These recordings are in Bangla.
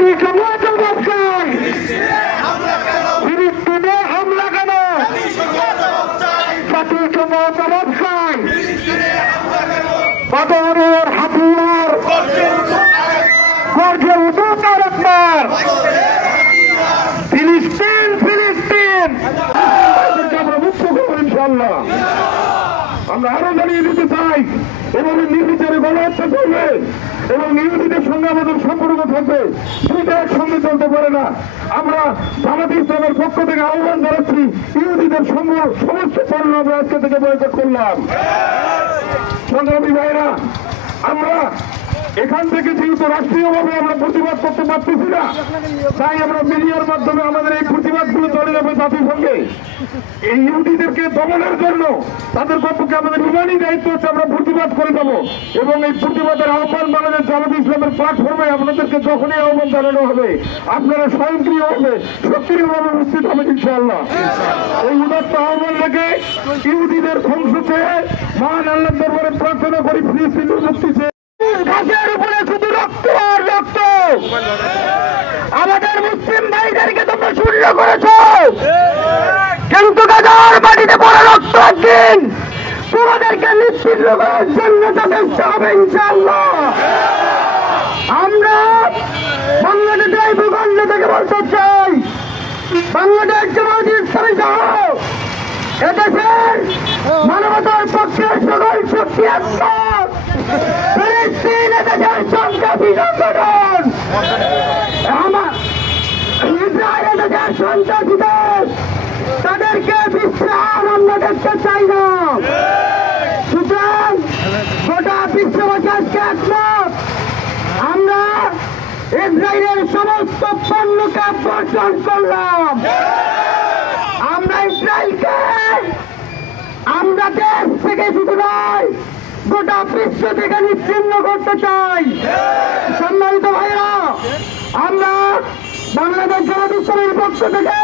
জাতীয় জবাব চাই। ফিলিস্তিনে হামলা কেন? জাতীয় জবাব চাই। বাদরের হাতিয়ার গর্জে উঠুক আরেকবার। ফিলিস্তিন ফিলিস্তিন আমরা মুক্ত করবো ইনশাআল্লাহ। আমরা আরো জানিয়ে দিতে চাই এভাবে নির্বিচারে গণহত্যা চলবে এবং ইহুদিদের সঙ্গে আমাদের সম্পর্ক থাকবে, সেটা একসঙ্গে চলতে পারে না। আমরা জামাত ইসলামের পক্ষ থেকে আহ্বান জানাচ্ছি, ইহুদিদের সমস্ত পণ্য আমরা আজকে থেকে বয়কট করলাম। সংগ্রামী ভাইরা, আমরা এখান থেকে যেহেতু রাষ্ট্রীয়ভাবে আমরা প্রতিবাদ করতে পারতেছি না, তাই আমরা মিডিয়ার মাধ্যমে আমাদের এই প্রতিবাদগুলো চলে যাবে জাতিসংঘে। এই ইহুদিদেরকে দমনের জন্য তাদের পক্ষে আমাদের ইমানি দায়িত্ব হচ্ছে আমরা প্রতিবাদ করে দেবো এবং এই প্রতিবাদের আহ্বান বাংলাদেশ জামাত ইসলামের প্ল্যাটফর্মে আপনাদেরকে যখনই আহ্বান জানানো হবে আপনারা স্বয়ংক্রিয়ভাবে সক্রিয়ভাবে উপস্থিত হবেন ইনশাআল্লাহ। এই উদাত্ত আহ্বান রেখে ইহুদিদের ধ্বংস চেয়ে মহান আল্লাহর দরবারে প্রার্থনা করি ফিলিস্তিনের মুক্তি চেয়ে। ঘাসের উপরে শুধু রক্ত আর রক্ত। আমাদের মুসলিম ভাইদেরকে তোমরা শূন্য করেছ, কিন্তু গাজার মাটিতে পড়া রক্ত একদিন তোমাদেরকে নিশ্চিন্ন করার জন্য যথেষ্ট হবে ইনশাআল্লাহ। আমরা বাংলাদেশের ভূখণ্ড থেকে বলতে চাই, বাংলাদেশ জামাত ইসলামী সহ এদেশের মানবতার পক্ষে সকল শক্তি একমত। ফিলিস্তিন এদেশের সন্ত্রাসী সংগঠন, ইসরায়েল এদেশের সন্ত্রাসী দেশ, তাদেরকে বিশ্রাম আমরা দেখতে চাই না। সুতরাং গোটা বিশ্ববাসী আজকে একমত, আমরা ইসরায়েলের সমস্ত পণ্যকে বর্জন করলাম। আমরা ইসরায়েলকে আমরা দেশ থেকে শুধু নয় গোটা বিশ্ব থেকে নিশ্চিহ্ন করতে চাই। সম্মানিত ভাইরা, আমরা বাংলাদেশ জামাত ইসলামের পক্ষ থেকে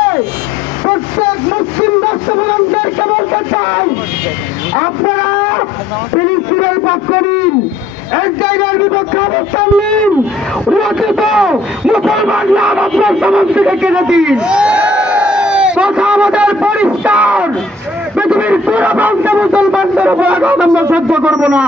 প্রত্যেক মুসলিম রাষ্ট্রপ্রধানদেরকে বলতে চাই, আপনারা ফিলিস্তিনের পক্ষ নিন, এক জায়গার বিপক্ষে অবস্থান নিন, রচিত মুসলমান নাম আপনার সমাজ থেকে কেটে দিন। কথা আমাদের পরিষ্কার, পৃথিবীর পুরো প্রান্তে মুসলমানদের উপর আঘাত আমরা সহ্য করবো না।